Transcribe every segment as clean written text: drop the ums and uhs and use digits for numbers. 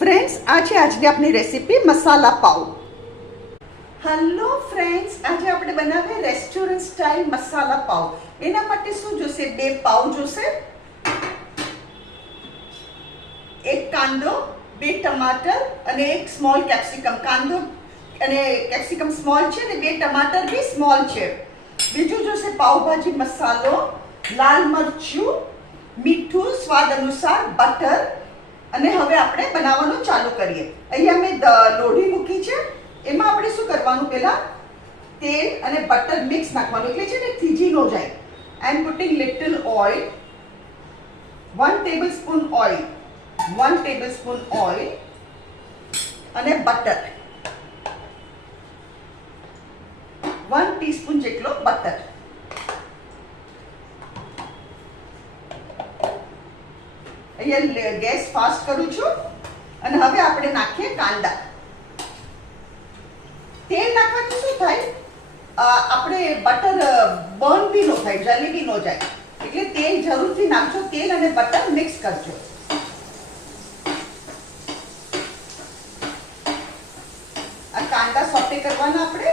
Friends, આ છે આજની આપણી રેસીપી મસાલા પાઉં. હેલો ફ્રેન્ડ્સ, આજે આપણે બનાવીએ રેસ્ટોરન્ટ સ્ટાઇલ મસાલા પાઉં. એના માટે શું જોશે? 2 પાઉં જોશે, એક કાંદો, 2 ટમાટર અને એક સ્મોલ કેપ્સિકમ. કાંદો અને કેપ્સિકમ સ્મોલ છે ને 2 ટમાટર બી સ્મોલ છે. બીજું જોશે પાઉંભાજી મસાલો, લાલ મરચું, મીઠું સ્વાદ અનુસાર, બટર. અને હવે આપણે બનાવવાનું ચાલુ કરીએ. અહીંયા મેં લોઢી મૂકી છે. એમાં આપણે શું કરવાનું? પહેલા તેલ અને બટર મિક્સ નાખવાનું, એટલે છે ને થીજી ન જાય. I am putting little oil, 1 tablespoon oil, 1 tablespoon oil અને બટર, 1 teaspoon જેટલો બટર. અહીંયા ગેસ ફાસ્ટ કરું છું. અને હવે આપણે નાખીએ કાંદા. તેલ નાખવાથી શું થાય? આપણે બટર બર્ન બી ન થાય, જલી બી ન જાય. એટલે તેલ જરૂરથી નાખજો. તેલ અને બટર મિક્સ કરજો. આ કાંદા સોટે કરવાના આપણે.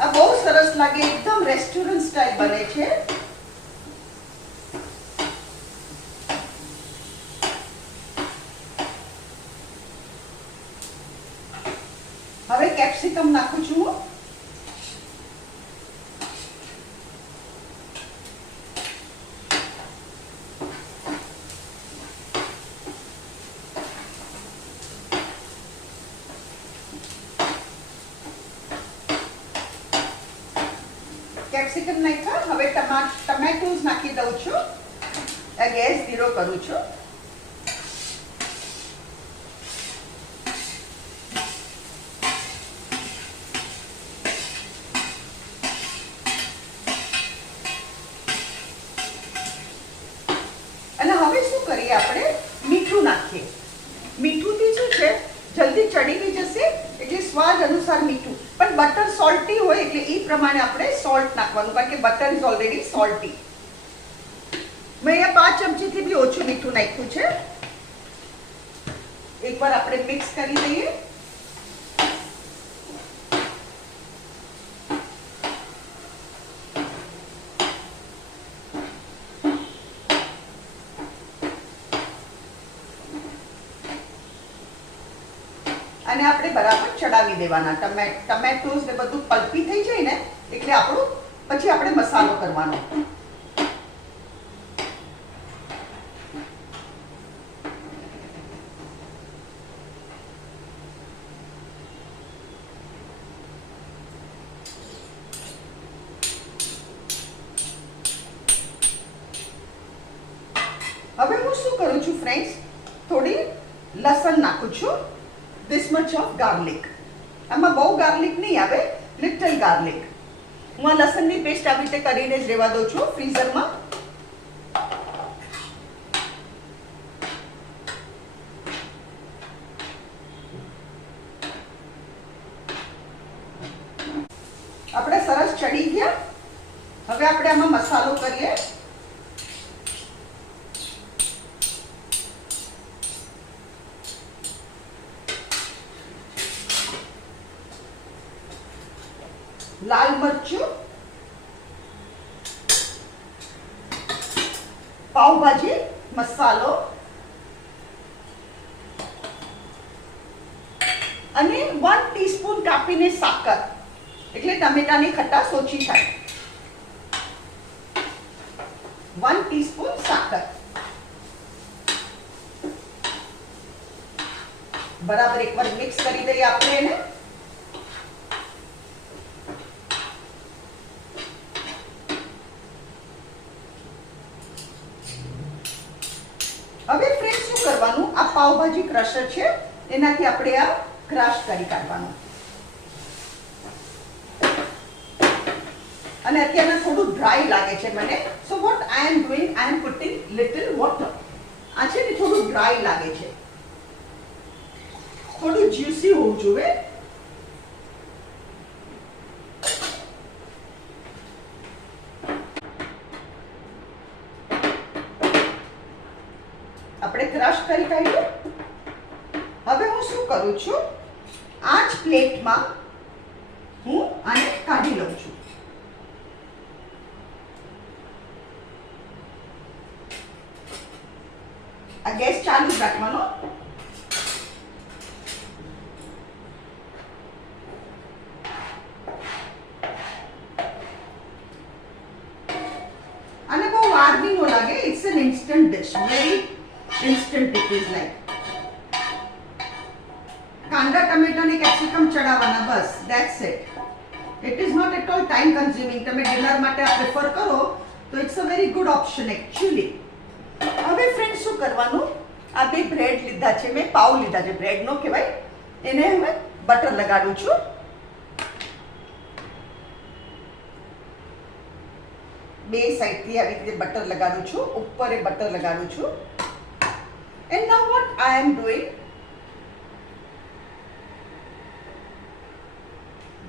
આ બહુ સરસ લાગે, એકદમ રેસ્ટોરન્ટ સ્ટાઇલ બને છે. હવે કેપ્સિકમ નાખું છું હું. કેપ્સિકમ નાખ્યા. હવે ટમેટોસ નાખી દઉં છું. ગેસ ધીરો કરું છું. અને હવે શું કરીએ? આપણે મીઠું નાખીએ. મીઠુંથી શું છે, જલ્દી ચડી બી જશે. એટલે સ્વાદ અનુસાર મીઠું. પણ બટર સોલ્ટી હોય એટલે એ પ્રમાણે આપણે સોલ્ટ નાખવાનું, કારણ કે બટર ઇઝ ઓલરેડી સોલ્ટી. મેં અહીંયા 5 ચમચીથી બી ઓછું મીઠું નાખ્યું છે. એકવાર આપણે મિક્સ કરી દઈએ. અને આપણે બરાબર ચડાવી દેવાના. ટમેટોસ ને બધું પલ્પી થઈ જાય ને એટલે આપણું પછી આપણે મસાલો કરવાનો. હવે હું શું કરું છું ફ્રેન્ડ્સ? થોડી લસણ નાખું છું. This much of garlic. આમાં બહુ ગાર્લિક નહીં આવે, લિટલ ગાર્લિક. હું આ લસણની પેસ્ટ આવી રીતે કરીને જ રહેવા દઉં છું ફ્રીઝરમાં. આપણે સરસ ચડી ગયા. હવે આપણે આમાં મસાલો કરીએ. લાલ મરચું, પાવભાજી મસાલો અને 1 ટીસ્પૂન કાપીને સાકર, એટલે ટમેટાની ખટાશ ઓછી થાય. 1 ટીસ્પૂન સાકર. બરાબર એકવાર મિક્સ કરી દઈએ આપણે એને. હવે ફ્રેન્ડ શું કરવાનું? આ પાવભાજી ક્રશર છે, એનાથી આપણે આ ક્રશ કરી કાઢવાનું. અને અત્યારના થોડું ડ્રાય લાગે છે મને. So what I am doing, I am putting little water. આ છે ને થોડું ડ્રાય લાગે છે, થોડું જ્યુસી હોવું જોઈએ. આપણે ક્રશ કરી કાઢ્યું. હવે હું શું કરું છું, આ જ પ્લેટમાં હું આને કાઢી લઉં છું. આ ગેસ ચાલુ જ રાખવાનો. અને બહુ વાર બી ન લાગે. It's an instant dish, very instant it is like. કાંદા ટમેટા અને કેપ્સિકમ ચડાવવાના, બસ that's it. It is not at all time consuming. તમે ડિનર માટે આ પ્રેફર કરો તો it's a very good option actually. હવે ફ્રેન્ડ શું કરવાનું, આ બે બ્રેડ લીધા છે મેં, પાવ લીધા છે, બ્રેડ નો કહેવાય, એને હવે બટર લગાડું છું. બે સાઈડથી આવી રીતે બટર લગાડું છું, ઉપર એ બટર લગાડું છું. And now vote I am doing,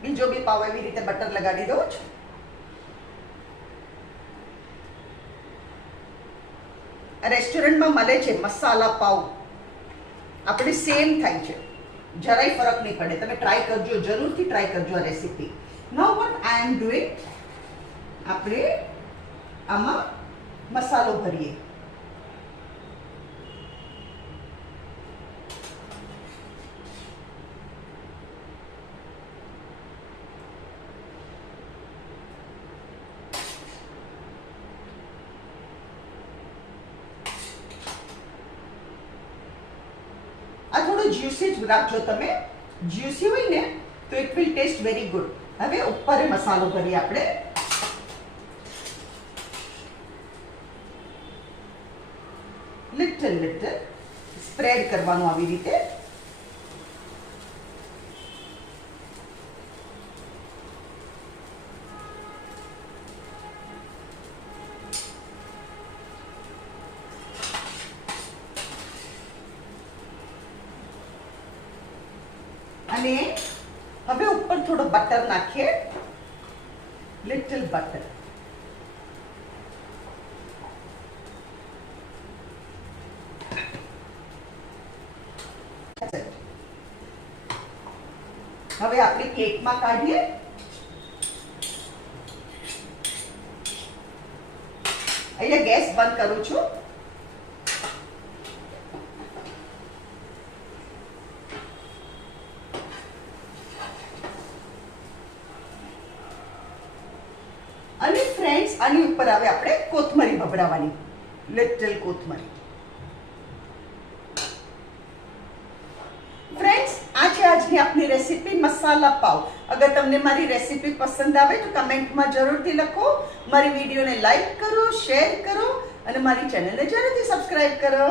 બીજો બી પાવ એવી રીતે બટર લગાડી દઉં છું. રેસ્ટોરન્ટમાં મળે છે મસાલા પાવ, આપણે સેમ થાય છે, જરાય ફરક નહીં પડે. તમે ટ્રાય કરજો, જરૂરથી ટ્રાય કરજો આ recipe. Now vote I am doing, આપણે આમાં મસાલો ભરીએ. આ થોડું જ્યુસી જ રાખજો તમે. જ્યુસી હોય ને તો it will taste very good. હવે ઉપર મસાલો ભરીએ આપણે. લિટલ સ્પ્રેડ કરવાનું આવી રીતે. અને હવે ઉપર થોડો બટર નાખીએ, લિટલ બટર. હવે આપણે પ્લેટમાં કાઢીએ. અહીંયા ગેસ બંધ કરું છું. અને ફ્રેન્ડ્સ આની ઉપર આવે આપણે કોથમરી ભભરાવાની, લિટલ કોથમરી. ફ્રેન્ડ્સ આ છે આજની આપની રેસીપી મસાલા પાવ. અગર તમને મારી રેસીપી પસંદ આવે તો કમેન્ટમાં જરૂરથી લખો. મારી વિડીયોને લાઈક કરો, શેર કરો અને મારી ચેનલને જરૂરથી સબસ્ક્રાઇબ કરો.